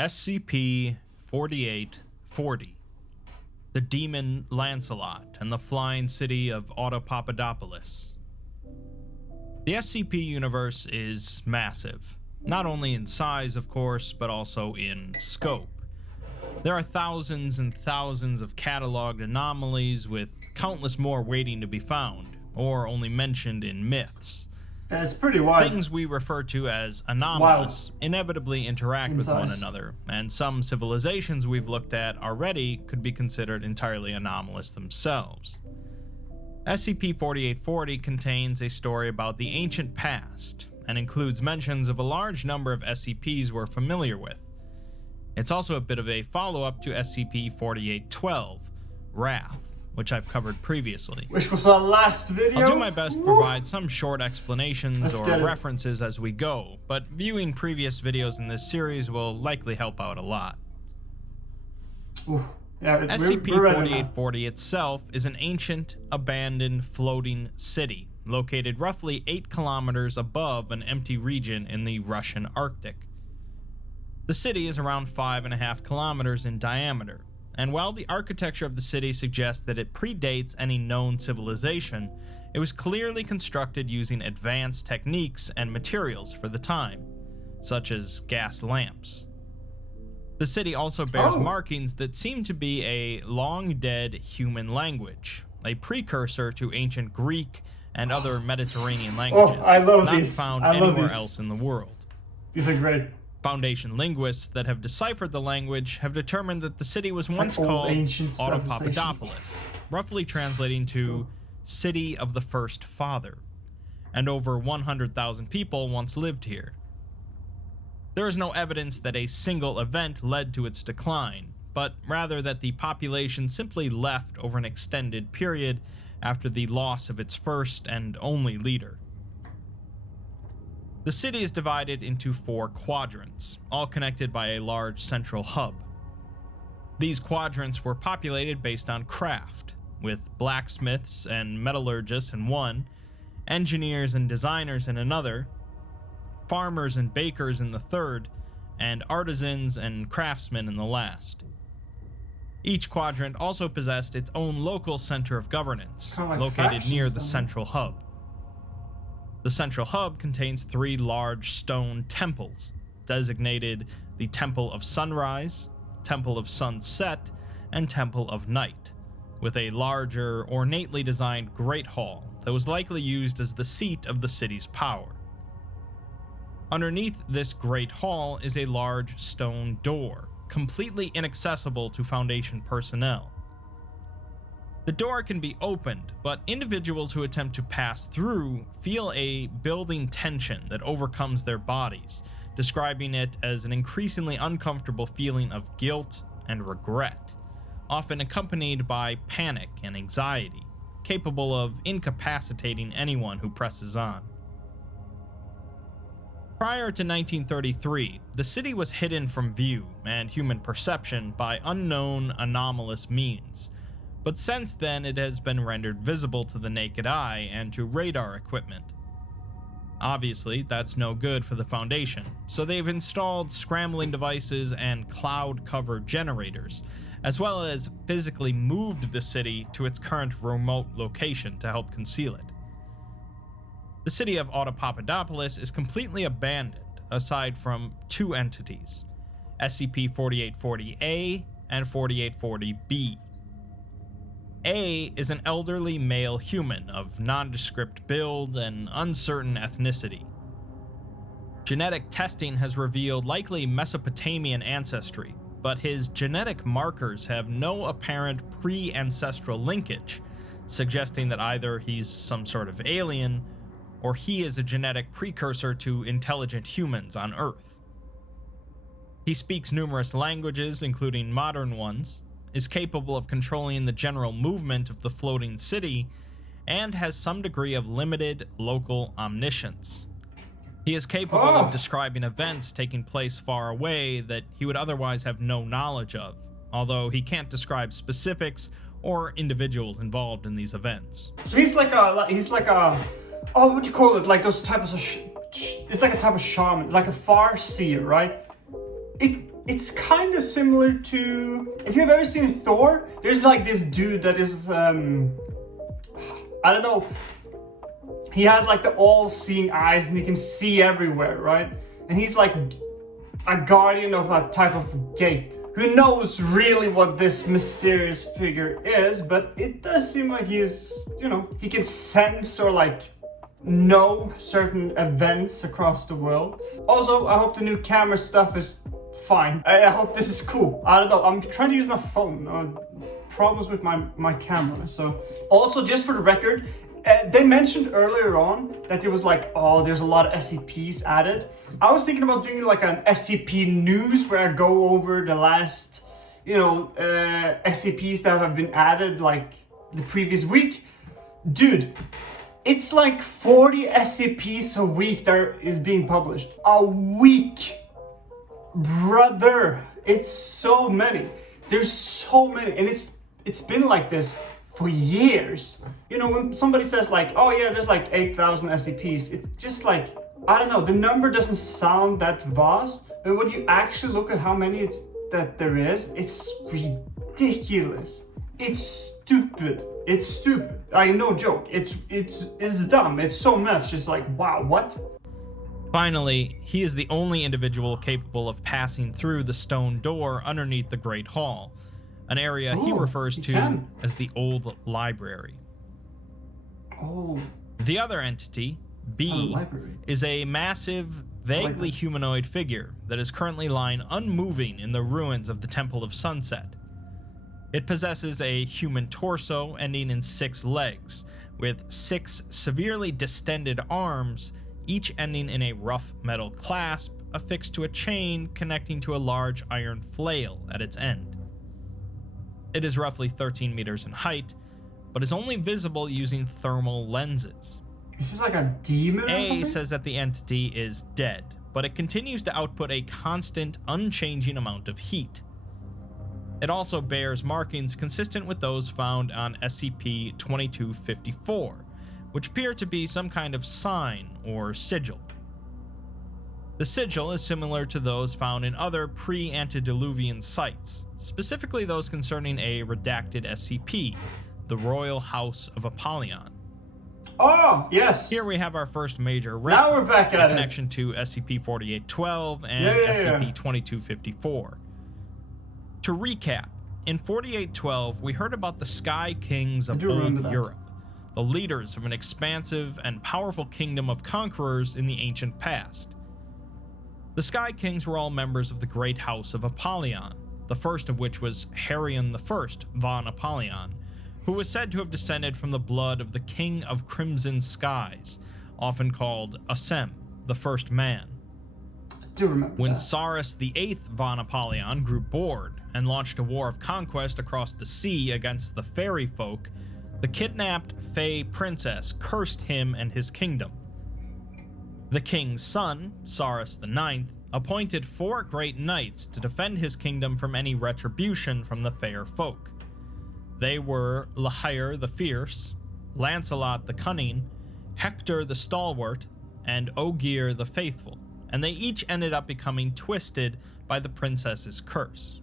SCP-4840, the demon Lancelot and the flying city of Otto Papadopoulos. The SCP universe is massive, not only in size of course, but also in scope. There are thousands and thousands of cataloged anomalies with countless more waiting to be found, or only mentioned in myths. It's pretty wide. Things we refer to as anomalous inevitably interact with one another, and some civilizations we've looked at already could be considered entirely anomalous themselves. SCP-4840 contains a story about the ancient past, and includes mentions of a large number of SCPs we're familiar with. It's also a bit of a follow-up to SCP-4812, Wrath, which I've covered previously. Which was the last video? I'll do my best to provide some short explanations or references as we go, but viewing previous videos in this series will likely help out a lot. Yeah, SCP-4840 itself is an ancient, abandoned, floating city, located roughly 8 kilometers above an empty region in the Russian Arctic. The city is around 5.5 kilometers in diameter, and while the architecture of the city suggests that it predates any known civilization, it was clearly constructed using advanced techniques and materials for the time, such as gas lamps. The city also bears markings that seem to be a long-dead human language, a precursor to ancient Greek and other Mediterranean languages, not found anywhere else in the world. These are great. Foundation linguists that have deciphered the language have determined that the city was once called Otto Papadopoulos, roughly translating to City of the First Father, and over 100,000 people once lived here. There is no evidence that a single event led to its decline, but rather that the population simply left over an extended period after the loss of its first and only leader. The city is divided into 4 quadrants, all connected by a large central hub. These quadrants were populated based on craft, with blacksmiths and metallurgists in one, engineers and designers in another, farmers and bakers in the third, and artisans and craftsmen in the last. Each quadrant also possessed its own local center of governance, located near the central hub. The central hub contains 3 large stone temples, designated the Temple of Sunrise, Temple of Sunset, and Temple of Night, with a larger, ornately designed Great Hall that was likely used as the seat of the city's power. Underneath this Great Hall is a large stone door, completely inaccessible to Foundation personnel. The door can be opened, but individuals who attempt to pass through feel a building tension that overcomes their bodies, describing it as an increasingly uncomfortable feeling of guilt and regret, often accompanied by panic and anxiety, capable of incapacitating anyone who presses on. Prior to 1933, the city was hidden from view and human perception by unknown anomalous means, but since then it has been rendered visible to the naked eye and to radar equipment. Obviously, that's no good for the Foundation, so they've installed scrambling devices and cloud cover generators, as well as physically moved the city to its current remote location to help conceal it. The city of Otto Papadopoulos is completely abandoned, aside from 2 entities, SCP-4840-A and 4840-B. A is an elderly male human of nondescript build and uncertain ethnicity. Genetic testing has revealed likely Mesopotamian ancestry, but his genetic markers have no apparent pre-ancestral linkage, suggesting that either he's some sort of alien, or he is a genetic precursor to intelligent humans on Earth. He speaks numerous languages, including modern ones, is capable of controlling the general movement of the floating city, and has some degree of limited local omniscience. He is capable of describing events taking place far away that he would otherwise have no knowledge of, although he can't describe specifics or individuals involved in these events. So he's like a, oh, what would you call it? Like those types of, it's like a type of shaman, like a far seer, right? it's kind of similar to, if you've ever seen Thor, there's like this dude that is, I don't know, he has like the all-seeing eyes and he can see everywhere, right? And he's like a guardian of a type of gate. Who knows really what this mysterious figure is, but it does seem like he's, you know, he can sense or like know certain events across the world. Also, I hope the new camera stuff is fine. I hope this is cool. I don't know, I'm trying to use my phone. Problems with my camera. So also, just for the record, they mentioned earlier on that there was like, oh, there's a lot of SCPs added. I was thinking about doing like an SCP news where I go over the last, you know, SCPs that have been added like the previous week. Dude, it's like 40 SCPs a week that is being published. A week! Brother, it's so many. There's so many, and it's been like this for years. You know, when somebody says like, oh yeah, there's like 8,000 SCPs, it's just like, I don't know, the number doesn't sound that vast, but when you actually look at how many that there is, it's ridiculous. It's stupid. It's stupid. No joke. It's dumb. It's so much. It's like, wow, what? Finally, he is the only individual capable of passing through the stone door underneath the Great Hall, an area he refers to as the Old Library. Oh. The other entity, B, is a massive, vaguely humanoid figure that is currently lying unmoving in the ruins of the Temple of Sunset. It possesses a human torso ending in 6 legs, with 6 severely distended arms, each ending in a rough metal clasp affixed to a chain connecting to a large iron flail at its end. It is roughly 13 meters in height, but is only visible using thermal lenses. Is this like a demon or something? A says that the entity is dead, but it continues to output a constant, unchanging amount of heat. It also bears markings consistent with those found on SCP-2254, which appear to be some kind of sign or sigil. The sigil is similar to those found in other pre-antediluvian sites, specifically those concerning a redacted SCP, the Royal House of Apollyon. Oh, yes! Here we have our first major reference, now we're back at in connection to SCP-4812 and SCP-2254. To recap, in 4812, we heard about the Sky Kings of Old Europe, the leaders of an expansive and powerful kingdom of conquerors in the ancient past. The Sky Kings were all members of the Great House of Apollyon, the first of which was Harion I von Apollyon, who was said to have descended from the blood of the King of Crimson Skies, often called Asem, the First Man. I do remember when that. Cyrus VIII von Apollyon grew bored and launched a war of conquest across the sea against the fairy folk, the kidnapped Fey princess cursed him and his kingdom. The king's son, Cyrus IX, appointed 4 great knights to defend his kingdom from any retribution from the fair folk. They were Lahair the Fierce, Lancelot the Cunning, Hector the Stalwart, and Ogier the Faithful, and they each ended up becoming twisted by the princess's curse.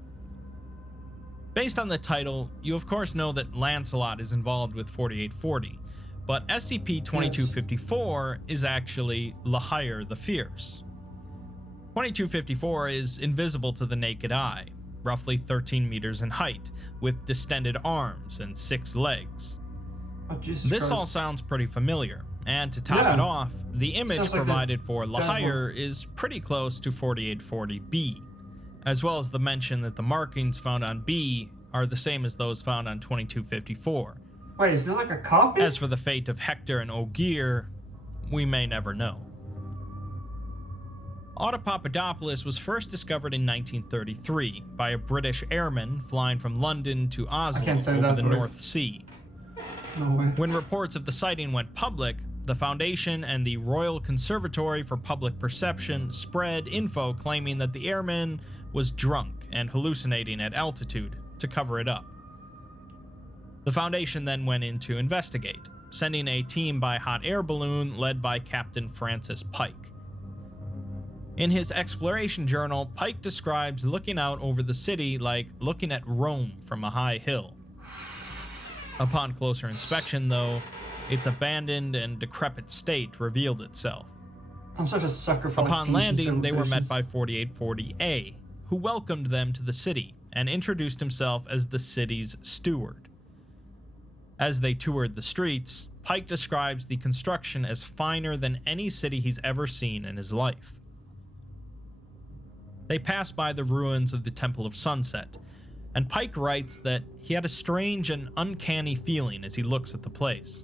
Based on the title, you of course know that Lancelot is involved with 4840, but SCP-2254 is actually Lahair the Fierce. 2254 is invisible to the naked eye, roughly 13 meters in height, with distended arms and 6 legs. This all sounds pretty familiar, and to top it off, the image provided for Lahair is pretty close to 4840-B, as well as the mention that the markings found on B are the same as those found on 2254. Wait, is it like a copy? As for the fate of Hector and Ogier, we may never know. Otto Papadopoulos was first discovered in 1933 by a British airman flying from London to Oslo over the North Sea. No way. When reports of the sighting went public, the Foundation and the Royal Conservatory for Public Perception spread info claiming that the airman was drunk and hallucinating at altitude to cover it up. The Foundation then went in to investigate, sending a team by hot air balloon led by Captain Francis Pike. In his exploration journal, Pike describes looking out over the city like looking at Rome from a high hill. Upon closer inspection, though, its abandoned and decrepit state revealed itself. I'm such a sucker for Upon landing, they were met civilizations. by 4840A, who welcomed them to the city and introduced himself as the city's steward. As they toured the streets, Pike describes the construction as finer than any city he's ever seen in his life. They pass by the ruins of the Temple of Sunset, and Pike writes that he had a strange and uncanny feeling as he looks at the place.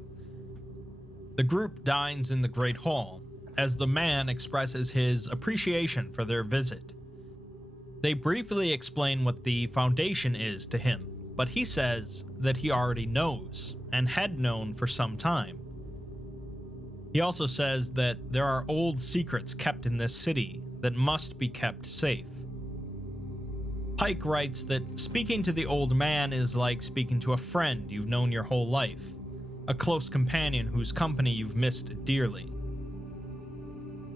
The group dines in the Great Hall, as the man expresses his appreciation for their visit. They briefly explain what the Foundation is to him, but he says that he already knows, and had known for some time. He also says that there are old secrets kept in this city that must be kept safe. Pike writes that speaking to the old man is like speaking to a friend you've known your whole life, a close companion whose company you've missed dearly.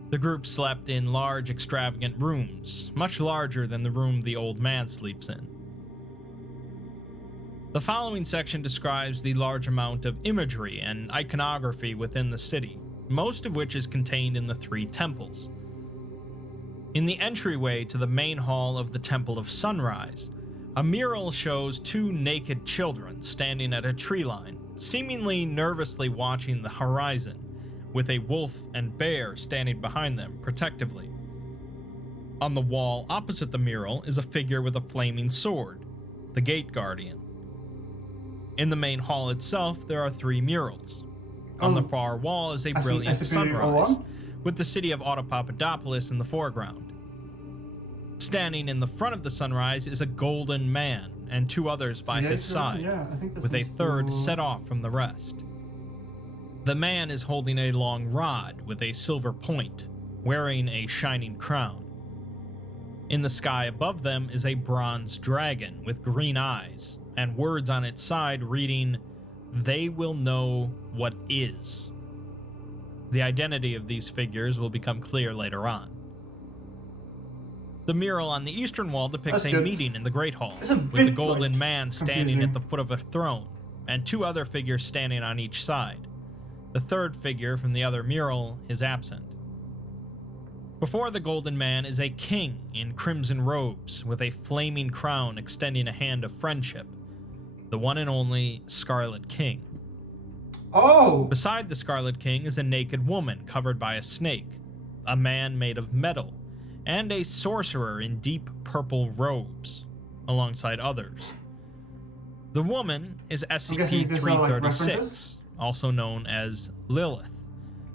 The group slept in large, extravagant rooms, much larger than the room the old man sleeps in. The following section describes the large amount of imagery and iconography within the city, most of which is contained in the 3 temples. In the entryway to the main hall of the Temple of Sunrise, a mural shows 2 naked children standing at a tree line, seemingly nervously watching the horizon, with a wolf and bear standing behind them protectively. On the wall opposite the mural is a figure with a flaming sword, the Gate Guardian. In the main hall itself, there are 3 murals. On the far wall is a brilliant sunrise, with the city of Otto Papadopoulos in the foreground. Standing in the front of the sunrise is a golden man and 2 others by his side, with a third set off from the rest. The man is holding a long rod with a silver point, wearing a shining crown. In the sky above them is a bronze dragon with green eyes, and words on its side reading, "They will know what is." The identity of these figures will become clear later on. The mural on the eastern wall depicts a meeting in the Great Hall, with the golden man standing at the foot of a throne, and 2 other figures standing on each side. The third figure from the other mural is absent. Before the golden man is a king in crimson robes, with a flaming crown extending a hand of friendship, the one and only Scarlet King. Oh! Beside the Scarlet King is a naked woman covered by a snake, a man made of metal, and a sorcerer in deep purple robes, alongside others. The woman is SCP-336, also known as Lilith,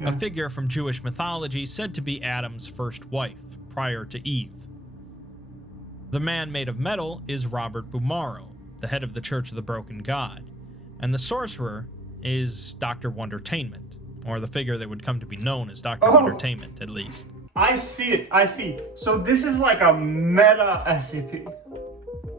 a figure from Jewish mythology said to be Adam's first wife, prior to Eve. The man made of metal is Robert Bumaro, the head of the Church of the Broken God, and the sorcerer is Dr. Wondertainment, or the figure that would come to be known as Dr. Wondertainment, at least. I see it, I see. So this is like a meta SCP.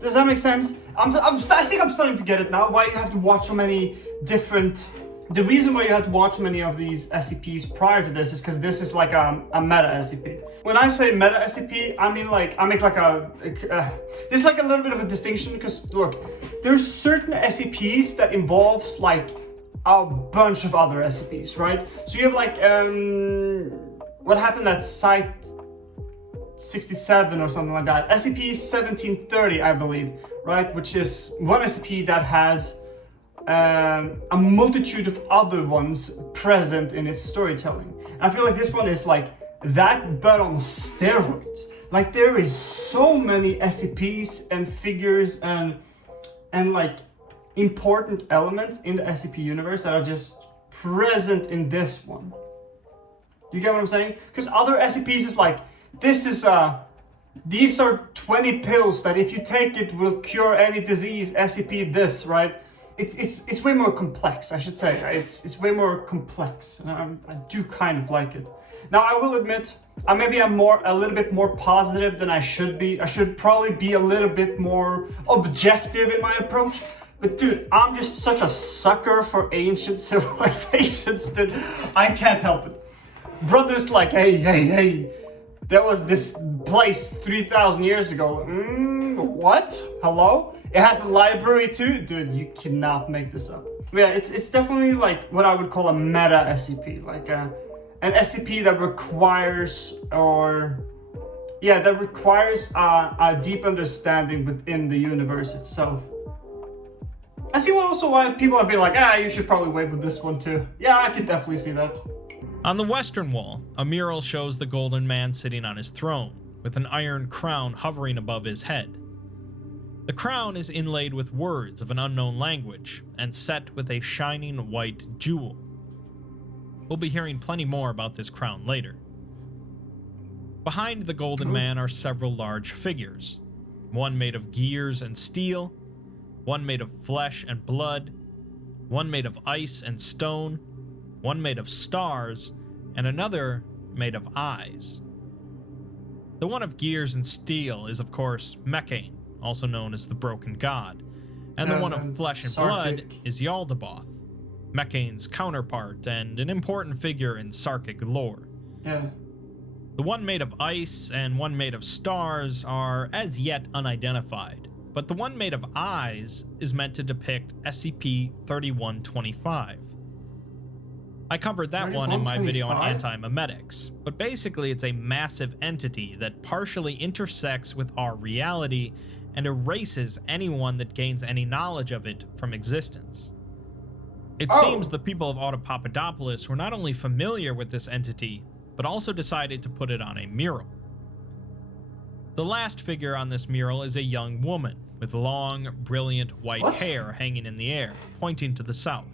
Does that make sense? I think I'm starting to get it now, why you have to watch so many different... The reason why you have to watch many of these SCPs prior to this is because this is like a meta SCP. When I say meta SCP, I mean like, I make like there's like a little bit of a distinction, because look, there's certain SCPs that involves like a bunch of other SCPs, right? So you have like, what happened at Site 67 or something like that, SCP-1730, I believe, right? Which is one SCP that has a multitude of other ones present in its storytelling. I feel like this one is like that, but on steroids. Like there is so many SCPs and figures and like important elements in the SCP universe that are just present in this one. Do you get what I'm saying? Because other SCPs is like, this is these are 20 pills that if you take it will cure any disease, SCP this, right? It's way more complex, I should say. It's way more complex, and I do kind of like it. Now I will admit, maybe I'm a little bit more positive than I should be. I should probably be a little bit more objective in my approach. But dude, I'm just such a sucker for ancient civilizations that I can't help it. Brothers like, hey, there was this place 3,000 years ago. What? Hello? It has a library too? Dude, you cannot make this up. Yeah, it's definitely like what I would call a meta SCP, like an SCP that requires, a deep understanding within the universe itself. I see also why people have been like, you should probably wait with this one too. Yeah, I could definitely see that. On the western wall, a mural shows the Golden Man sitting on his throne, with an iron crown hovering above his head. The crown is inlaid with words of an unknown language, and set with a shining white jewel. We'll be hearing plenty more about this crown later. Behind the Golden Man are several large figures, one made of gears and steel, one made of flesh and blood, one made of ice and stone, one made of stars, and another made of eyes. The one of gears and steel is, of course, Mechane, also known as the Broken God, and the one of flesh and blood is Yaldabaoth, Mechane's counterpart and an important figure in Sarkic lore. Yeah. The one made of ice and one made of stars are as yet unidentified, but the one made of eyes is meant to depict SCP-3125. I covered that one in my video on anti-memetics, but basically it's a massive entity that partially intersects with our reality and erases anyone that gains any knowledge of it from existence. It seems the people of Otto Papadopoulos were not only familiar with this entity, but also decided to put it on a mural. The last figure on this mural is a young woman with long, brilliant white hair hanging in the air, pointing to the south.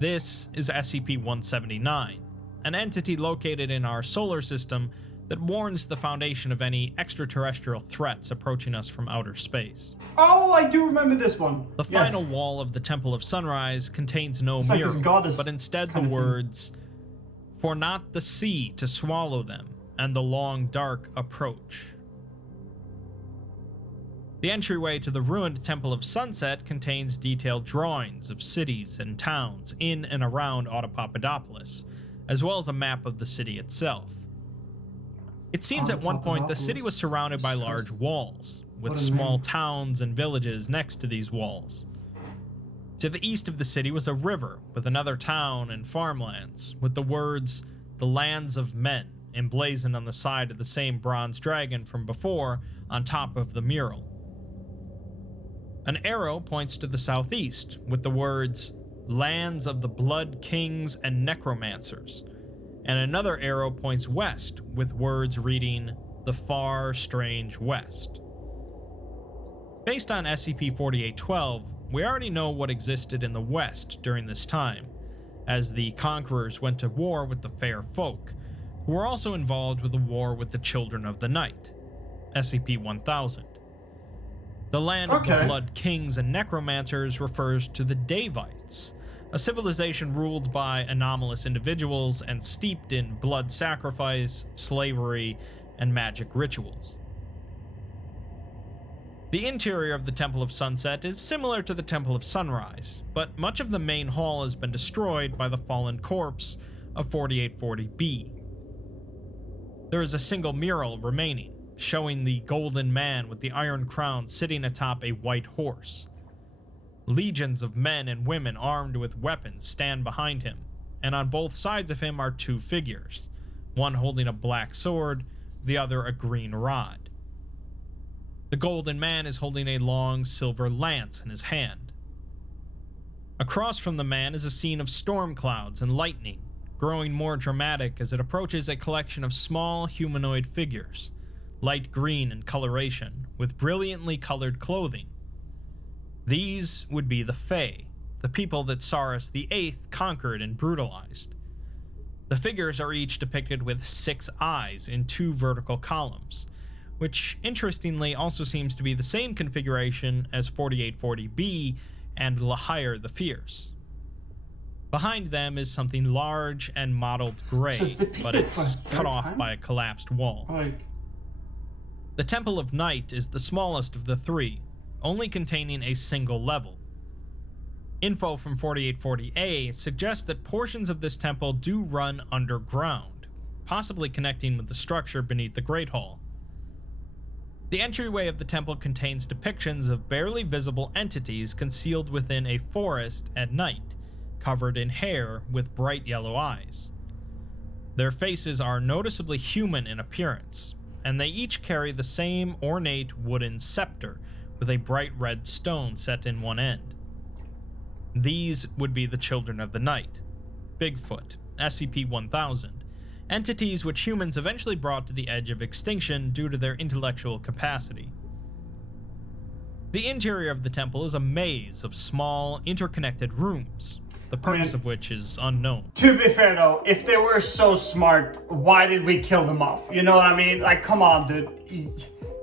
This is SCP-179, an entity located in our solar system that warns the Foundation of any extraterrestrial threats approaching us from outer space. Oh, I do remember this one. The final wall of the Temple of Sunrise contains no mural, but instead the words, "For not the sea to swallow them, and the long dark approach." The entryway to the ruined Temple of Sunset contains detailed drawings of cities and towns in and around Otto Papadopoulos, as well as a map of the city itself. It seems at one point the city was surrounded by large walls, with small towns and villages next to these walls. To the east of the city was a river with another town and farmlands, with the words, "The Lands of Men," emblazoned on the side of the same bronze dragon from before on top of the mural. An arrow points to the southeast, with the words, "Lands of the Blood Kings and Necromancers," and another arrow points west, with words reading, "The Far Strange West." Based on SCP-4812, we already know what existed in the West during this time, as the Conquerors went to war with the Fair Folk, who were also involved with the war with the Children of the Night, SCP-1000. The Land of the Blood Kings and Necromancers refers to the Davites, a civilization ruled by anomalous individuals and steeped in blood sacrifice, slavery, and magic rituals. The interior of the Temple of Sunset is similar to the Temple of Sunrise, but much of the main hall has been destroyed by the fallen corpse of 4840-B. There is a single mural remaining, showing the Golden Man with the iron crown sitting atop a white horse. Legions of men and women armed with weapons stand behind him, and on both sides of him are two figures, one holding a black sword, the other a green rod. The Golden Man is holding a long silver lance in his hand. Across from the man is a scene of storm clouds and lightning, growing more dramatic as it approaches a collection of small humanoid figures, light green in coloration, with brilliantly colored clothing. These would be the Fae, the people that Saurus VIII conquered and brutalized. The figures are each depicted with 6 eyes in 2 vertical columns, which interestingly also seems to be the same configuration as 4840-B and Lahire the Fierce. Behind them is something large and mottled gray, but it's cut off by a collapsed wall. The Temple of Night is the smallest of the 3, only containing a single level. Info from 4840-A suggests that portions of this temple do run underground, possibly connecting with the structure beneath the Great Hall. The entryway of the temple contains depictions of barely visible entities concealed within a forest at night, covered in hair with bright yellow eyes. Their faces are noticeably human in appearance, and they each carry the same ornate wooden scepter with a bright red stone set in one end. These would be the Children of the Night, Bigfoot, SCP-1000, entities which humans eventually brought to the edge of extinction due to their intellectual capacity. The interior of the temple is a maze of small, interconnected rooms, the purpose of which is unknown. To be fair though, if they were so smart, why did we kill them off? You know what I mean? Like, come on, dude.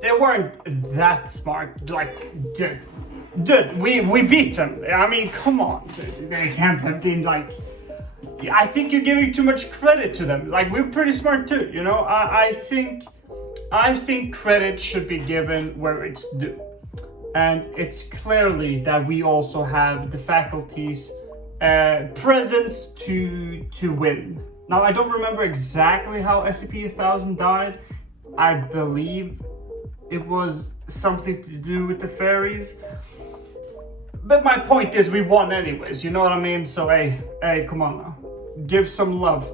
They weren't that smart. Like, dude, we beat them. I mean, come on, dude. They can't have been like... I think you're giving too much credit to them. Like, we're pretty smart too, you know? I think credit should be given where it's due. And it's clearly that we also have the faculty's presence to win. Now, I don't remember exactly how SCP-1000 died. I believe it was something to do with the fairies. But my point is, we won anyways, you know what I mean? So, hey, come on now. Give some love.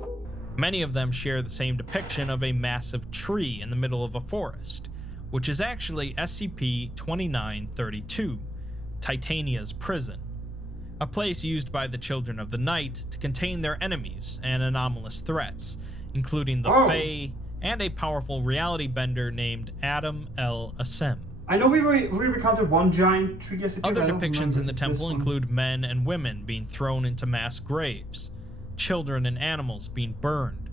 Many of them share the same depiction of a massive tree in the middle of a forest, which is actually SCP-2932, Titania's prison, a place used by the Children of the Night to contain their enemies and anomalous threats, including the Fae and a powerful reality bender named Adam L. Asem. I know we recounted one giant tree SCP. Other depictions in the temple include men and women being thrown into mass graves, children and animals being burned,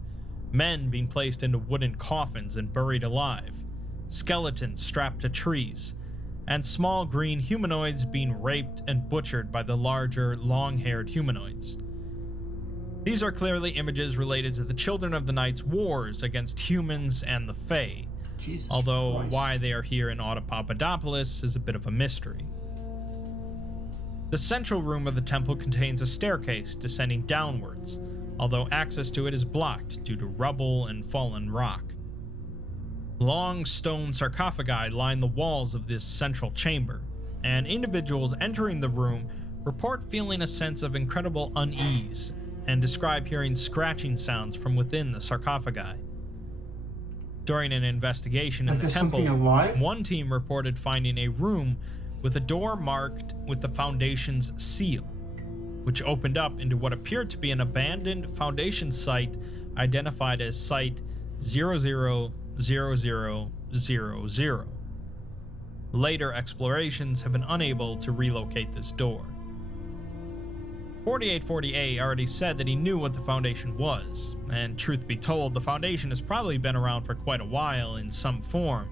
men being placed into wooden coffins and buried alive, skeletons strapped to trees, and small green humanoids being raped and butchered by the larger, long-haired humanoids. These are clearly images related to the Children of the Night's wars against humans and the Fae, although Christ. Why they are here in Otto Papadopoulos is a bit of a mystery. The central room of the temple contains a staircase descending downwards, although access to it is blocked due to rubble and fallen rock. Long stone sarcophagi line the walls of this central chamber, and individuals entering the room report feeling a sense of incredible unease and describe hearing scratching sounds from within the sarcophagi. During an investigation in the temple, one team reported finding a room with a door marked with the Foundation's seal, which opened up into what appeared to be an abandoned Foundation site identified as Site 000000. Later explorations have been unable to relocate this door. 4840A already said that he knew what the Foundation was, and truth be told, the Foundation has probably been around for quite a while in some form.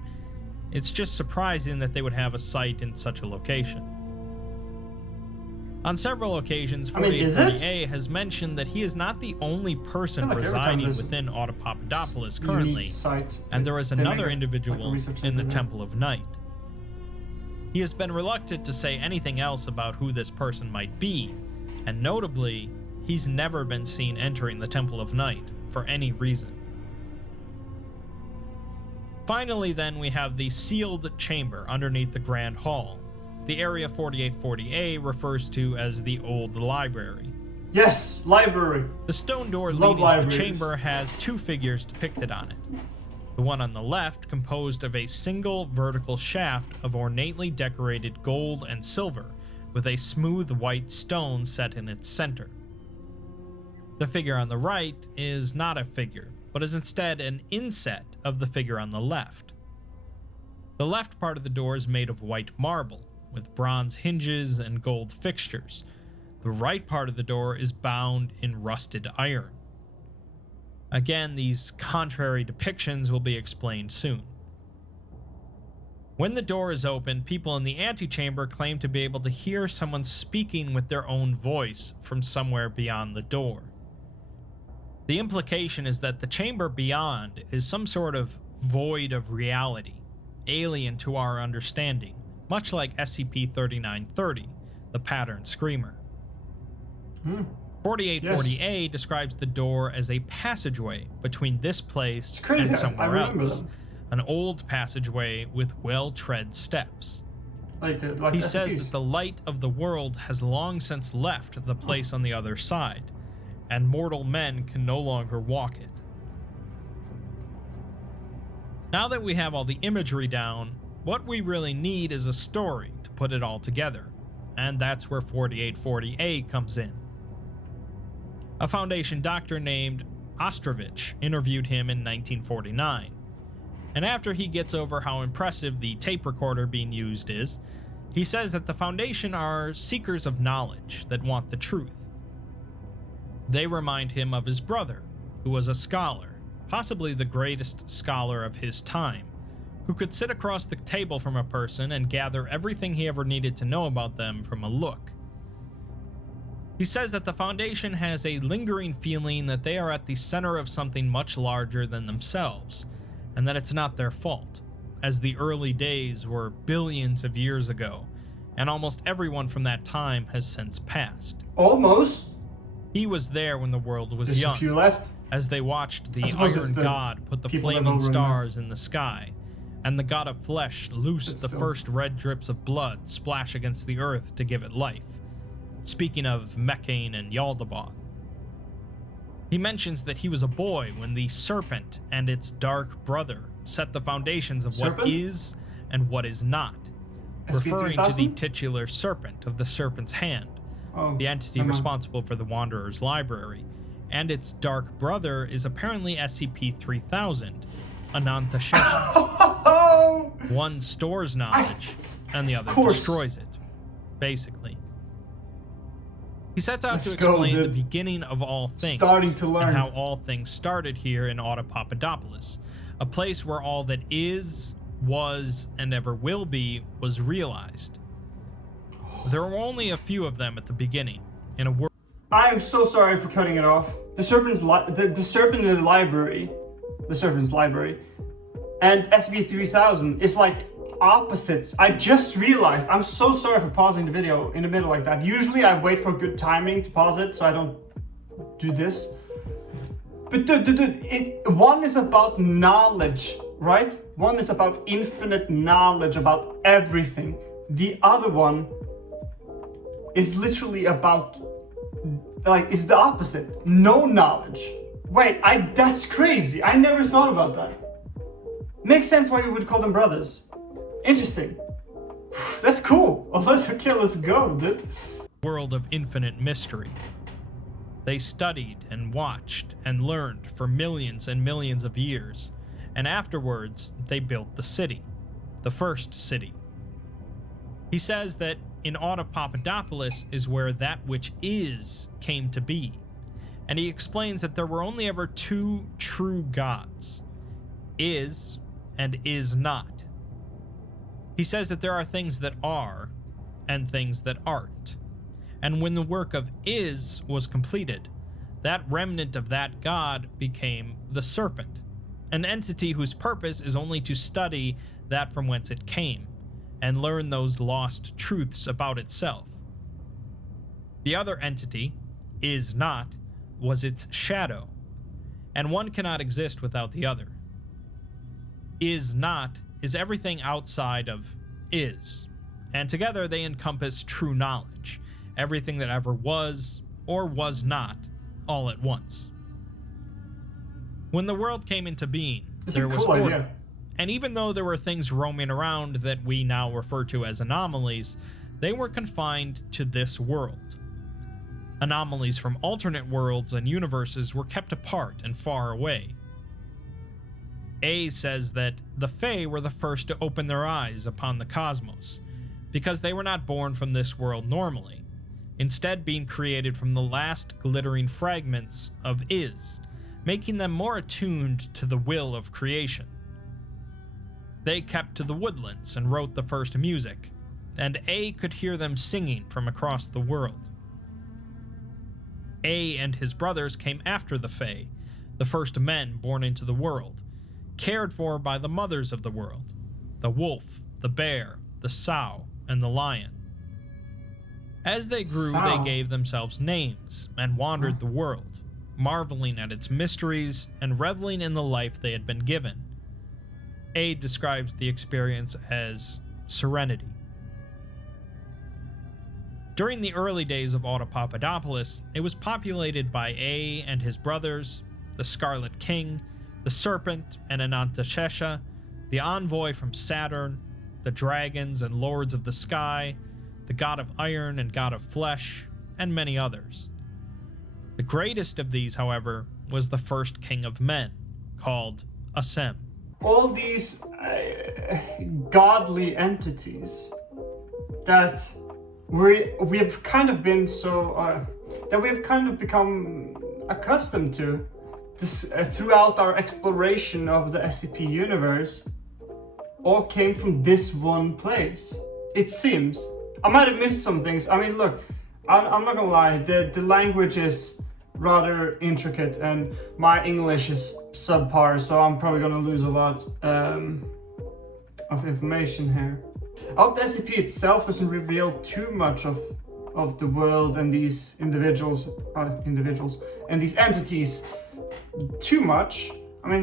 It's just surprising that they would have a site in such a location. On several occasions, 4840A has mentioned that he is not the only person residing within Otto Papadopoulos currently, and there is another individual in the Temple of Night. He has been reluctant to say anything else about who this person might be, and notably, he's never been seen entering the Temple of Night for any reason. Finally, then, we have the sealed chamber underneath the Grand Hall. The area 4840A refers to as the Old Library. Yes, library. The stone door leading to the chamber has two figures depicted on it. The one on the left composed of a single vertical shaft of ornately decorated gold and silver, with a smooth white stone set in its center. The figure on the right is not a figure, but is instead an inset of the figure on the left. The left part of the door is made of white marble, with bronze hinges and gold fixtures. The right part of the door is bound in rusted iron. Again, these contrary depictions will be explained soon. When the door is open, people in the antechamber claim to be able to hear someone speaking with their own voice from somewhere beyond the door. The implication is that the chamber beyond is some sort of void of reality, alien to our understanding, much like SCP-3930, the Pattern Screamer. 4840A describes the door as a passageway between this place and somewhere else. An old passageway with well-tread steps. He says that the light of the world has long since left the place on the other side, and mortal men can no longer walk it. Now that we have all the imagery down, what we really need is a story to put it all together, and that's where 4840A comes in. A Foundation doctor named Ostrovich interviewed him in 1949, and after he gets over how impressive the tape recorder being used is, he says that the Foundation are seekers of knowledge that want the truth. They remind him of his brother, who was a scholar, possibly the greatest scholar of his time, who could sit across the table from a person and gather everything he ever needed to know about them from a look. He says that the Foundation has a lingering feeling that they are at the center of something much larger than themselves, and that it's not their fault, as the early days were billions of years ago, and almost everyone from that time has since passed. Almost? He was there when the world was young, a few left. As they watched the Iron God put the flaming stars in the sky, and the God of Flesh loosed the first red drips of blood splash against the earth to give it life. Speaking of Mechane and Yaldabaoth. He mentions that he was a boy when the serpent and its dark brother set the foundations of what is and what is not, referring to the titular serpent of the serpent's hand, the entity responsible for the Wanderer's library, and its dark brother is apparently SCP-3000, Ananta Sheshi. One stores knowledge, and the other destroys it, basically. He sets out to explain the beginning of all things, and how all things started here in Otto Papadopoulos, a place where all that is, was, and ever will be was realized. There were only a few of them at the beginning, in a world. I am so sorry for cutting it off. The serpent in the library, and SCP-3000 is like opposites. I just realized. I'm so sorry for pausing the video in the middle like that. Usually I wait for good timing to pause it so I don't do this. But one is about knowledge, right? One is about infinite knowledge about everything. The other one is literally about, like, it's the opposite. No knowledge. Wait, that's crazy. I never thought about that. Makes sense why you would call them brothers. Interesting. That's cool. Well, let's go, dude. World of infinite mystery. They studied and watched and learned for millions and millions of years, and afterwards they built the city, the first city. He says that in Otto Papadopoulos is where that which is came to be, and he explains that there were only ever two true gods, is and is not. He says that there are things that are and things that aren't. And when the work of is was completed, that remnant of that god became the serpent, an entity whose purpose is only to study that from whence it came, and learn those lost truths about itself. The other entity, is not, was its shadow, and one cannot exist without the other. Is not is everything outside of is, and together they encompass true knowledge, everything that ever was or was not, all at once. When the world came into being, there was order, and even though there were things roaming around that we now refer to as anomalies, they were confined to this world. Anomalies from alternate worlds and universes were kept apart and far away. A says that the Fae were the first to open their eyes upon the cosmos, because they were not born from this world normally, instead being created from the last glittering fragments of is, making them more attuned to the will of creation. They kept to the woodlands and wrote the first music, and A could hear them singing from across the world. A and his brothers came after the Fae, the first men born into the world, cared for by the mothers of the world, the wolf, the bear, the sow, and the lion. As they grew, they gave themselves names and wandered the world, marveling at its mysteries and reveling in the life they had been given. A describes the experience as serenity. During the early days of Otto Papadopoulos, it was populated by A and his brothers, the Scarlet King, the Serpent and Anantashesha, the envoy from Saturn, the dragons and lords of the sky, the god of iron and god of flesh, and many others. The greatest of these, however, was the first king of men, called Asem. All these godly entities that we have kind of been that we have kind of become accustomed to this throughout our exploration of the SCP universe, all came from this one place. It seems. I might have missed some things. I mean, look, I'm not gonna lie, the language is rather intricate and my English is subpar, so I'm probably gonna lose a lot of information here. I hope the SCP itself doesn't reveal too much of the world and these individuals and these entities too much. I mean,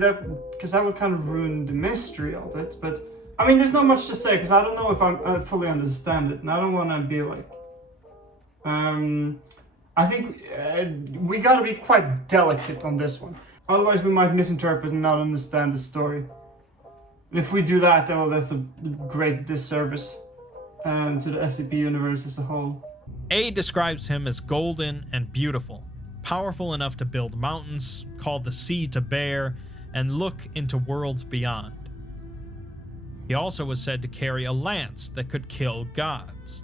because that would kind of ruin the mystery of it. But I mean, there's not much to say because I don't know if I fully understand it, and I don't want to be like. I think we gotta be quite delicate on this one. Otherwise, we might misinterpret and not understand the story. If we do that, then that's a great disservice to the SCP universe as a whole. A describes him as golden and beautiful, powerful enough to build mountains, call the sea to bear, and look into worlds beyond. He also was said to carry a lance that could kill gods,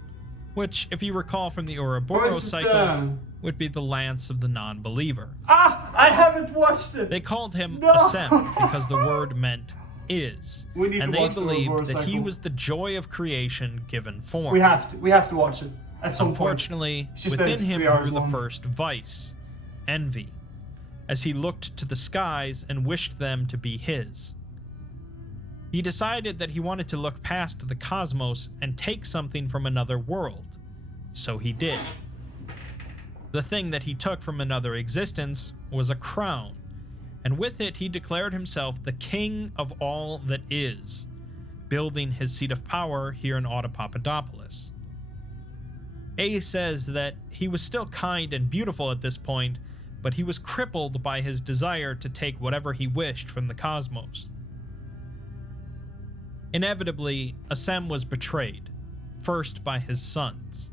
which, if you recall from the Ouroboros cycle, would be the lance of the non-believer. Ah! I haven't watched it! They called him Asem because the word meant is, and they believed that he was the joy of creation given form. We have to watch it at some Unfortunately, within him grew the first vice, envy, as he looked to the skies and wished them to be his. He decided that he wanted to look past the cosmos and take something from another world, so he did. The thing that he took from another existence was a crown, and with it he declared himself the king of all that is, building his seat of power here in Otto Papadopoulos. A says that he was still kind and beautiful at this point, but he was crippled by his desire to take whatever he wished from the cosmos. Inevitably, Asem was betrayed, first by his sons.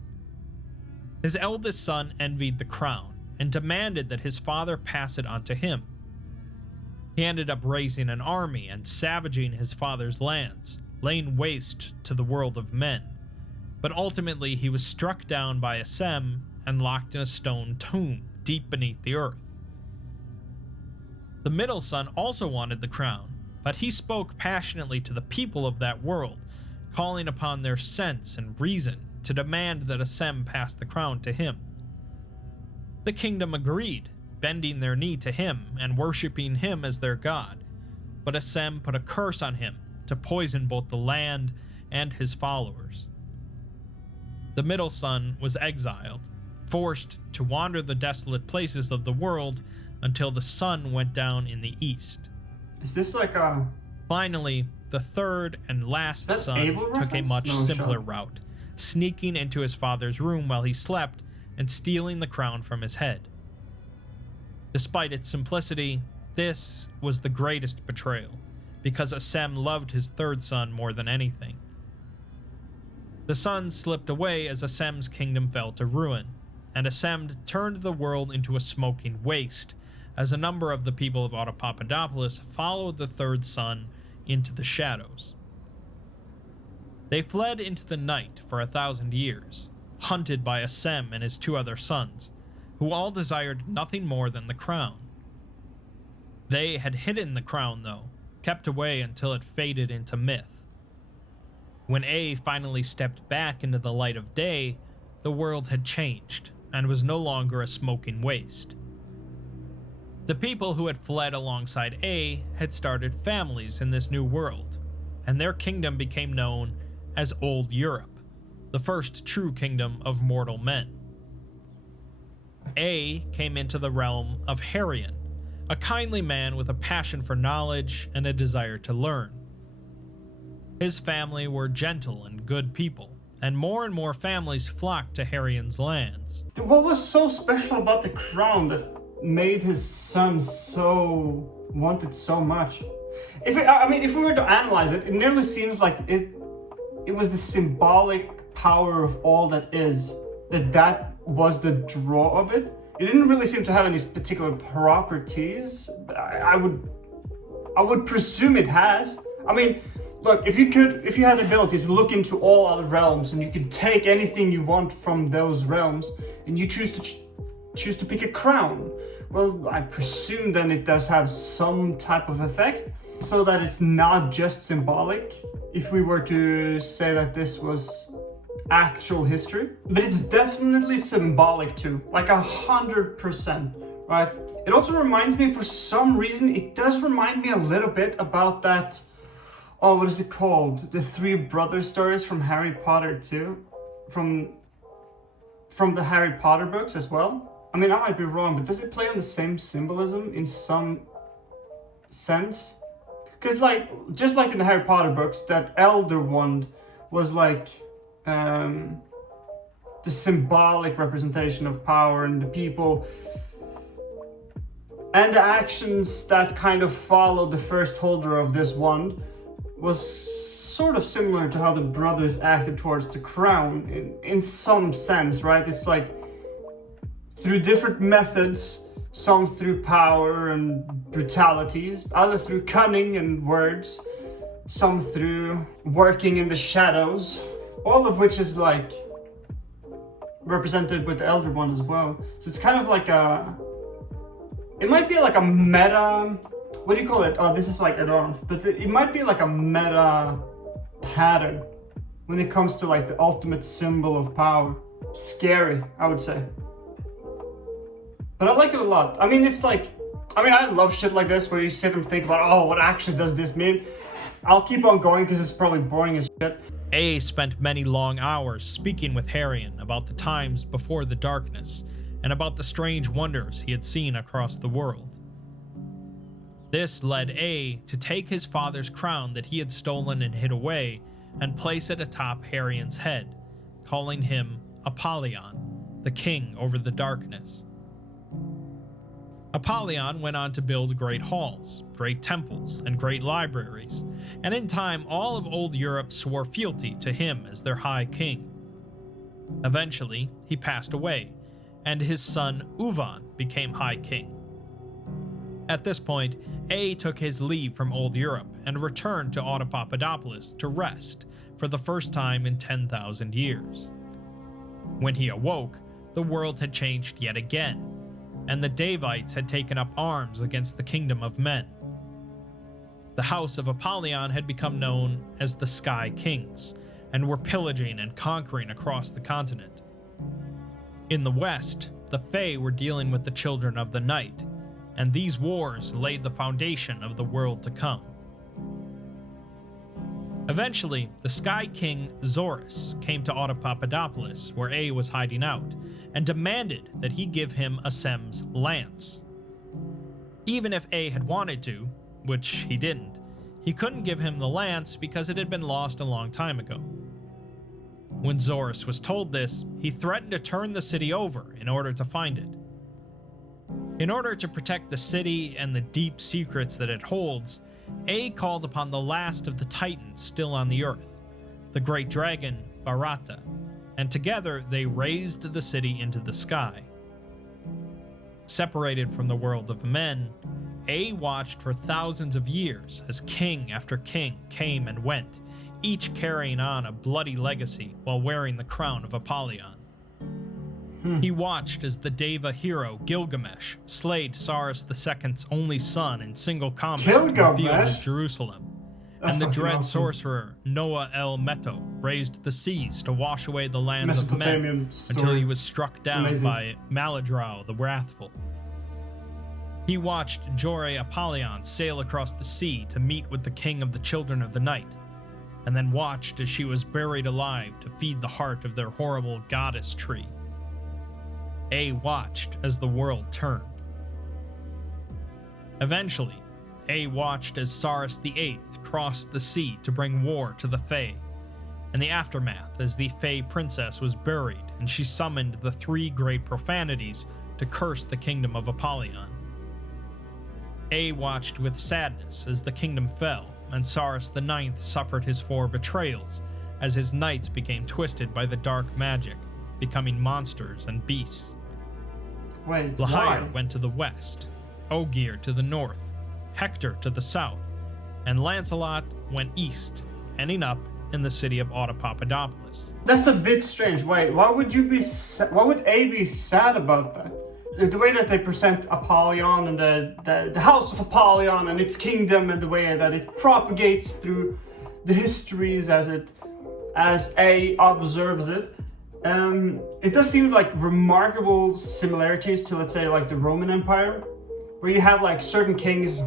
His eldest son envied the crown and demanded that his father pass it on to him. He ended up raising an army and savaging his father's lands, laying waste to the world of men, but ultimately he was struck down by Asem and locked in a stone tomb deep beneath the earth. The middle son also wanted the crown, but he spoke passionately to the people of that world, calling upon their sense and reason to demand that Asem pass the crown to him. The kingdom agreed, bending their knee to him and worshipping him as their god, but Asem put a curse on him to poison both the land and his followers. The middle son was exiled, forced to wander the desolate places of the world until the sun went down in the east. Is this like a... Finally, the third and last son took a much simpler route, sneaking into his father's room while he slept and stealing the crown from his head. Despite its simplicity, this was the greatest betrayal, because Asem loved his third son more than anything. The son slipped away as Asem's kingdom fell to ruin, and Asem turned the world into a smoking waste, as a number of the people of Otto Papadopoulos followed the third son into the shadows. They fled into the night for 1,000 years, hunted by Asem and his two other sons, who all desired nothing more than the crown. They had hidden the crown, though, kept away until it faded into myth. When A finally stepped back into the light of day, the world had changed, and was no longer a smoking waste. The people who had fled alongside A had started families in this new world, and their kingdom became known as Old Europe, the first true kingdom of mortal men. A came into the realm of Harion, a kindly man with a passion for knowledge and a desire to learn. His family were gentle and good people, and more families flocked to Harion's lands. What was so special about the crown that made his son so wanted so much? If we were to analyze it, it nearly seems like it was the symbolic power of all that is, that was the draw of it. It didn't really seem to have any particular properties. I would presume it has. I mean, look, if you had the ability to look into all other realms and you could take anything you want from those realms and you choose to pick a crown, well, I presume then it does have some type of effect, so that it's not just symbolic. If we were to say that this was actual history, but it's definitely symbolic too, like 100%, right? It also reminds me, for some reason, it does remind me a little bit about that, what is it called? The Three Brothers stories from Harry Potter too, from the Harry Potter books as well. I mean, I might be wrong, but does it play on the same symbolism in some sense? Because just like in the Harry Potter books, that Elder Wand was like the symbolic representation of power, and the people and the actions that kind of followed the first holder of this wand was sort of similar to how the brothers acted towards the crown in some sense, right? It's like through different methods, some through power and brutalities, other through cunning and words, some through working in the shadows, all of which is like represented with the Elder One as well. So it's kind of like it might be like a meta, what do you call it? Oh, this is like advanced, but it might be like a meta pattern when it comes to like the ultimate symbol of power. Scary, I would say. But I like it a lot. I mean, it's like, I love shit like this where you sit and think about, oh, what actually does this mean? I'll keep on going because it's probably boring as shit. A spent many long hours speaking with Harion about the times before the darkness and about the strange wonders he had seen across the world. This led A to take his father's crown that he had stolen and hid away and place it atop Harion's head, calling him Apollyon, the king over the darkness. Apollyon went on to build great halls, great temples, and great libraries, and in time all of old Europe swore fealty to him as their high king. Eventually, he passed away, and his son Uvan became high king. At this point, A took his leave from old Europe and returned to Otto Papadopoulos to rest for the first time in 10,000 years. When he awoke, the world had changed yet again, and the Davites had taken up arms against the kingdom of men. The house of Apollyon had become known as the Sky Kings, and were pillaging and conquering across the continent. In the west, the Fae were dealing with the children of the night, and these wars laid the foundation of the world to come. Eventually, the Sky King Zorus came to Otto Papadopoulos, where A was hiding out, and demanded that he give him Asem's lance. Even if A had wanted to, which he didn't, he couldn't give him the lance because it had been lost a long time ago. When Zorus was told this, he threatened to turn the city over in order to find it. In order to protect the city and the deep secrets that it holds, A called upon the last of the Titans still on the earth, the great dragon Barata, and together they raised the city into the sky. Separated from the world of men, A watched for thousands of years as king after king came and went, each carrying on a bloody legacy while wearing the crown of Apollyon. He watched as the Deva hero Gilgamesh slayed Cyrus II's only son in single combat in the fields of Jerusalem, and the dread sorcerer Noah el Meto raised the seas to wash away the lands of men until he was struck down by Maladrau the Wrathful. He watched Jore Apollyon sail across the sea to meet with the king of the children of the night, and then watched as she was buried alive to feed the heart of their horrible goddess tree. A watched as the world turned. Eventually, A watched as Saurus VIII crossed the sea to bring war to the Fae, and the aftermath as the Fae princess was buried and she summoned the 3 great profanities to curse the kingdom of Apollyon. A watched with sadness as the kingdom fell and Saurus IX suffered his 4 betrayals as his knights became twisted by the dark magic, becoming monsters and beasts. Wait, Lahire why? went to the west, Ogier to the north, Hector to the south, and Lancelot went east, ending up in the city of Otto Papadopoulos. That's a bit strange. Wait, why would you be? Why would A be sad about that? The way that they present Apollyon and the house of Apollyon and its kingdom, and the way that it propagates through the histories as A observes it. It does seem like remarkable similarities to, let's say, like the Roman Empire, where you have like certain kings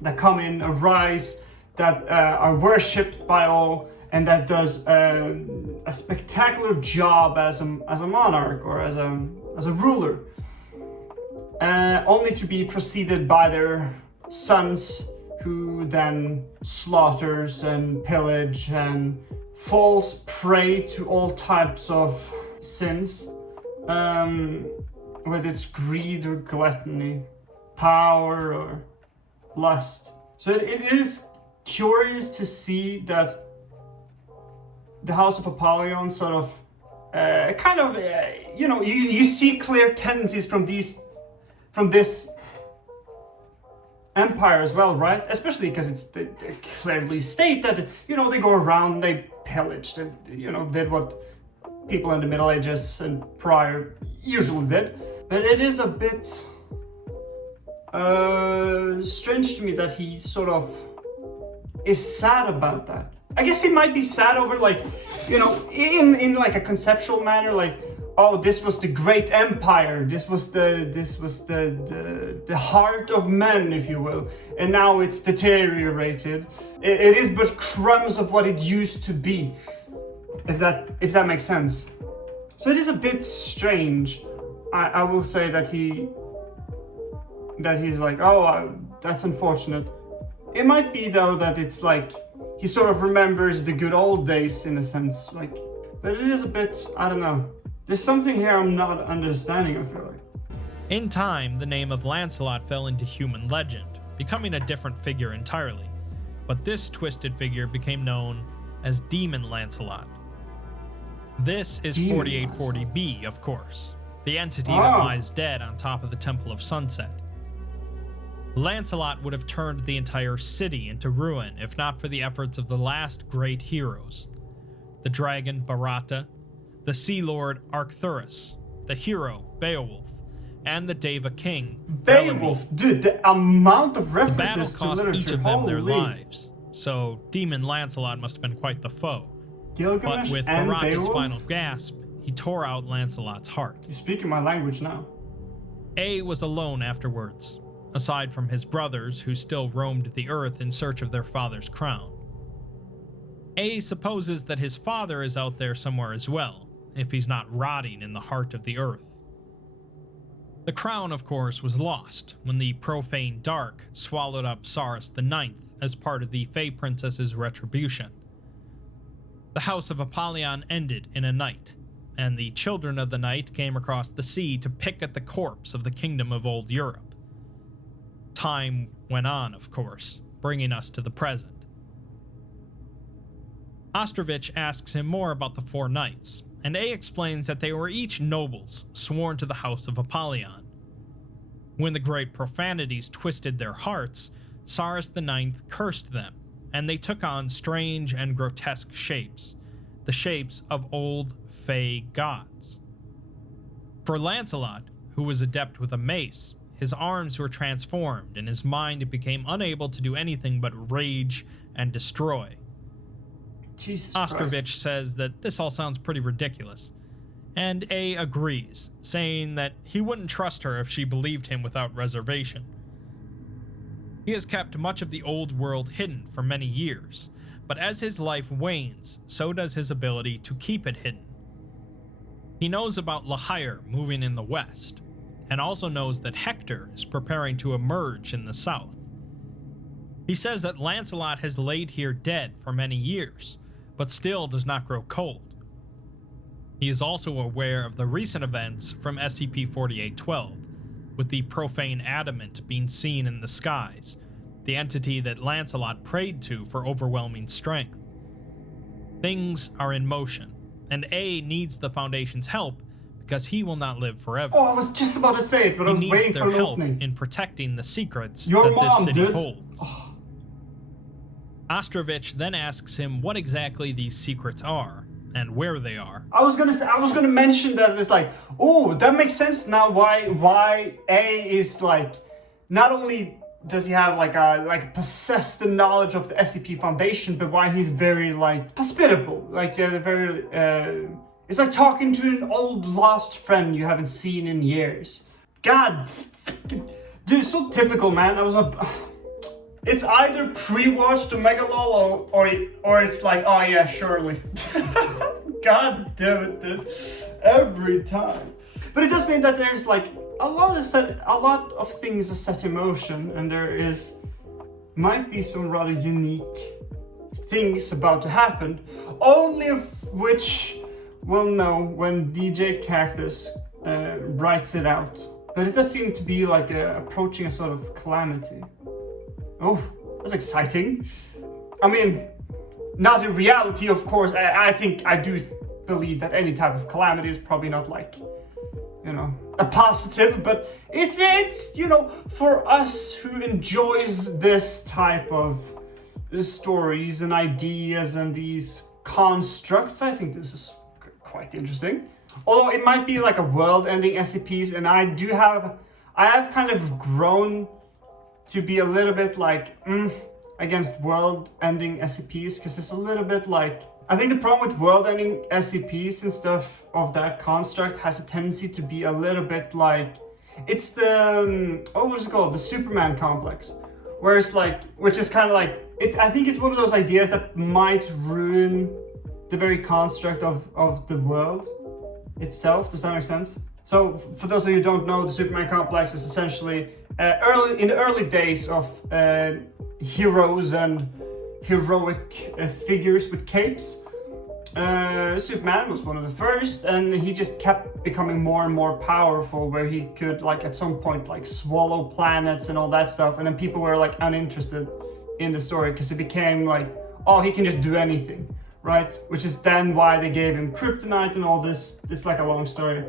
that come in, arise, that are worshipped by all, and that does a spectacular job as a monarch or as a ruler, only to be preceded by their sons, who then slaughters and pillage and falls prey to all types of sins, whether it's greed or gluttony, power or lust. So it is curious to see that the House of Apollyon sort of you see clear tendencies from this empire as well, right? Especially because they clearly state that, they go around, they pillaged and, did what people in the Middle Ages and prior usually did. But it is a bit strange to me that he sort of is sad about that. I guess he might be sad over, like, in like a conceptual manner, like, oh, this was the great empire, this was the heart of men, if you will, and now it's deteriorated. It is but crumbs of what it used to be, if that makes sense. So it is a bit strange. I will say that he's like, oh, that's unfortunate. It might be, though, that it's like he sort of remembers the good old days in a sense, like, but it is a bit, I don't know. There's something here I'm not understanding, I feel like. In time, the name of Lancelot fell into human legend, becoming a different figure entirely, but this twisted figure became known as Demon Lancelot. This is 4840B, of course, the entity that lies dead on top of the Temple of Sunset. Lancelot would have turned the entire city into ruin if not for the efforts of the last great heroes: the dragon Barata, the Sea Lord Arcturus, the hero Beowulf, and the Deva king Beowulf, dude, the amount of The battle references to cost literature, each of them their holy. lives, so Demon Lancelot must have been quite the foe. Gilgamesh But with and Barata's Beowulf? final gasp, he tore out Lancelot's heart. You're speaking my language now. A was alone afterwards, aside from his brothers who still roamed the earth in search of their father's crown. A supposes that his father is out there somewhere as well, if he's not rotting in the heart of the earth. The crown, of course, was lost when the profane Dark swallowed up Saurus IX as part of the Fae Princess's retribution. The House of Apollyon ended in a night, and the children of the night came across the sea to pick at the corpse of the kingdom of old Europe. Time went on, of course, bringing us to the present. Ostrovich asks him more about the 4 knights, and A explains that they were each nobles sworn to the House of Apollyon. When the great profanities twisted their hearts, Saurus IX cursed them, and they took on strange and grotesque shapes, the shapes of old Fae gods. For Lancelot, who was adept with a mace, his arms were transformed and his mind became unable to do anything but rage and destroy. Jesus Ostrovich Christ. says that this all sounds pretty ridiculous, and A agrees, saying that he wouldn't trust her if she believed him without reservation. He has kept much of the old world hidden for many years, But as his life wanes, so does his ability to keep it hidden. He knows about Lahire moving in the west, and also knows that Hector is preparing to emerge in the south. He says that Lancelot has laid here dead for many years, but still does not grow cold. He is also aware of the recent events from SCP-4812, with the profane adamant being seen in the skies, the entity that Lancelot prayed to for overwhelming strength. Things are in motion, and A needs the Foundation's help because he will not live forever. Oh, I was just about to say it, but I was waiting for an opening. He needs their help in protecting the secrets Your that mom, this city dude. holds. Oh. Ostrovich then asks him what exactly these secrets are, and where they are. I was gonna mention that it's like, oh, that makes sense now why A is like, not only does he have like possess the knowledge of the SCP Foundation, but why he's very like hospitable, like very it's like talking to an old lost friend you haven't seen in years. God, dude, it's so typical, man. I was like, it's either pre-watched to Megalol or it's like, oh yeah, surely. God damn it, dude. Every time. But it does mean that there's like a lot of things are set in motion, and there might be some rather unique things about to happen, only of which we'll know when DJ Cactus writes it out. But it does seem to be like approaching a sort of calamity. Oh, that's exciting. I mean, not in reality, of course. I do believe that any type of calamity is probably not like, you know, a positive, but it's you know, for us who enjoys this type of stories and ideas and these constructs, I think this is quite interesting. Although it might be like a world-ending SCPs, and I have kind of grown to be a little bit like against world-ending SCPs, because it's a little bit like, I think the problem with world-ending SCPs and stuff of that construct has a tendency to be a little bit like, it's the what is it called, the Superman complex, where it's like, which is kind of like I think it's one of those ideas that might ruin the very construct of the world itself. Does that make sense? So for those of you who don't know, the Superman complex is essentially in the early days of heroes and heroic figures with capes. Superman was one of the first, and he just kept becoming more and more powerful, where he could like at some point like swallow planets and all that stuff, and then people were like uninterested in the story because it became like, oh, he can just do anything, right? Which is then why they gave him kryptonite and all this. It's like a long story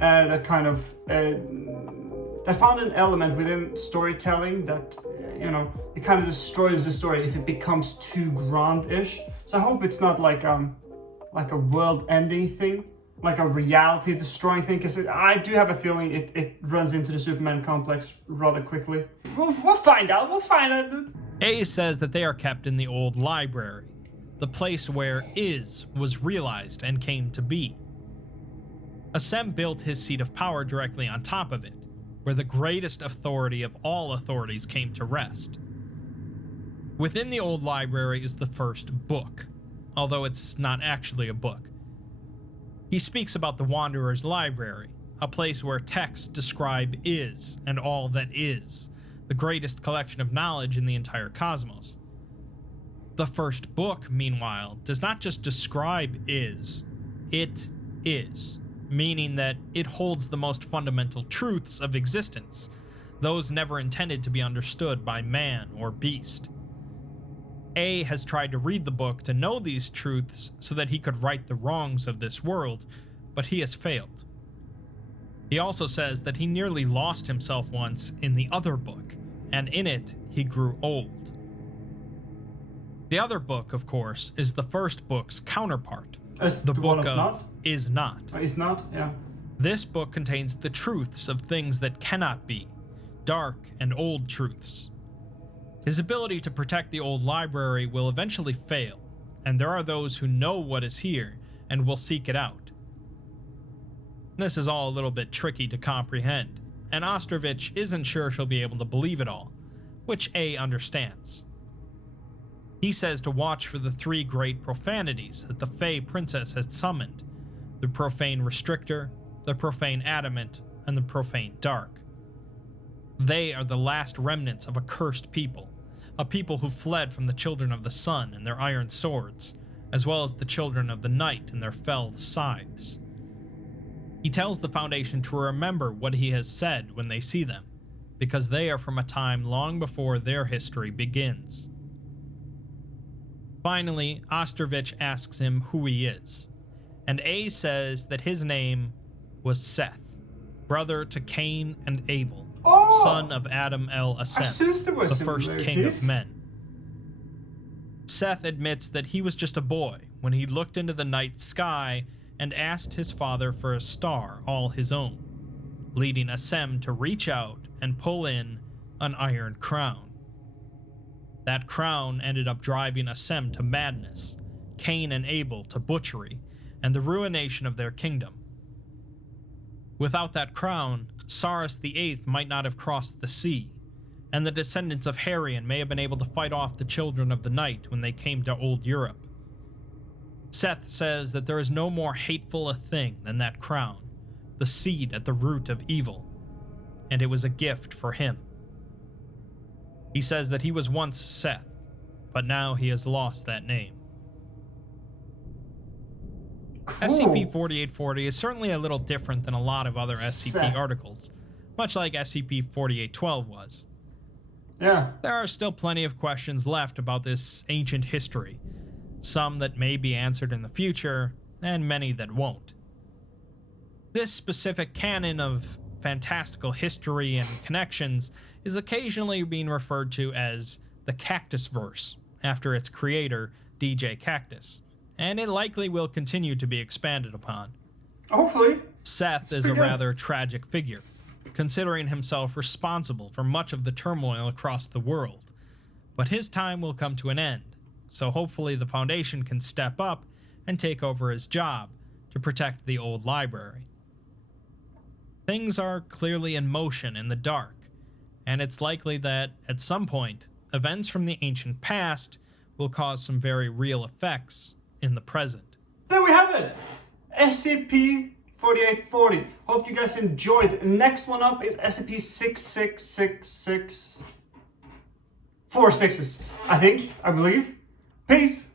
that kind of that found an element within storytelling that you know, it kind of destroys the story if it becomes too grand-ish. So I hope it's not like a world-ending thing, like a reality-destroying thing, because I do have a feeling it runs into the Superman complex rather quickly. We'll find out. We'll find out, dude. A says that they are kept in the old library, the place where was realized and came to be. Asem built his seat of power directly on top of it, where the greatest authority of all authorities came to rest. Within the old library is the first book, although it's not actually a book. He speaks about the Wanderer's Library, a place where texts describe and all that is, the greatest collection of knowledge in the entire cosmos. The first book, meanwhile, does not just describe it is, meaning that it holds the most fundamental truths of existence, those never intended to be understood by man or beast. A has tried to read the book to know these truths so that he could right the wrongs of this world, but he has failed. He also says that he nearly lost himself once in the other book, and in it, he grew old. The other book, of course, is the first book's counterpart, the book of Is Not. Is Not, yeah. This book contains the truths of things that cannot be, dark and old truths. His ability to protect the old library will eventually fail, and there are those who know what is here and will seek it out. This is all a little bit tricky to comprehend, and Ostrovich isn't sure she'll be able to believe it all, which A understands. He says to watch for the 3 great profanities that the Fey Princess had summoned: the Profane Restrictor, the Profane Adamant, and the Profane Dark. They are the last remnants of a cursed people, a people who fled from the Children of the Sun and their iron swords, as well as the Children of the Night and their fell scythes. He tells the Foundation to remember what he has said when they see them, because they are from a time long before their history begins. Finally, Ostrovich asks him who he is, and A says that his name was Seth, brother to Cain and Abel, son of Adam el Asem, the first king of men. Seth admits that he was just a boy when he looked into the night sky and asked his father for a star all his own, leading Asem to reach out and pull in an iron crown. That crown ended up driving Asem to madness, Cain and Abel to butchery, and the ruination of their kingdom. Without that crown, Sarus VIII might not have crossed the sea, and the descendants of Harion may have been able to fight off the Children of the Night when they came to Old Europe. Seth says that there is no more hateful a thing than that crown, the seed at the root of evil, and it was a gift for him. He says that he was once Seth, but now he has lost that name. Cool. SCP-4840 is certainly a little different than a lot of other SCP Seth. articles, much like SCP-4812 was. Yeah. There are still plenty of questions left about this ancient history, some that may be answered in the future, and many that won't. This specific canon of fantastical history and connections is occasionally being referred to as the Kaktusverse, after its creator, DJ Cactus, and it likely will continue to be expanded upon. Hopefully. Seth is a rather tragic figure, considering himself responsible for much of the turmoil across the world, but his time will come to an end, so hopefully the Foundation can step up and take over his job to protect the old library. Things are clearly in motion in the dark, and it's likely that, at some point, events from the ancient past will cause some very real effects in the present. There we have it! SCP-4840. Hope you guys enjoyed. Next one up is SCP-6666. 4 sixes, I believe. Peace!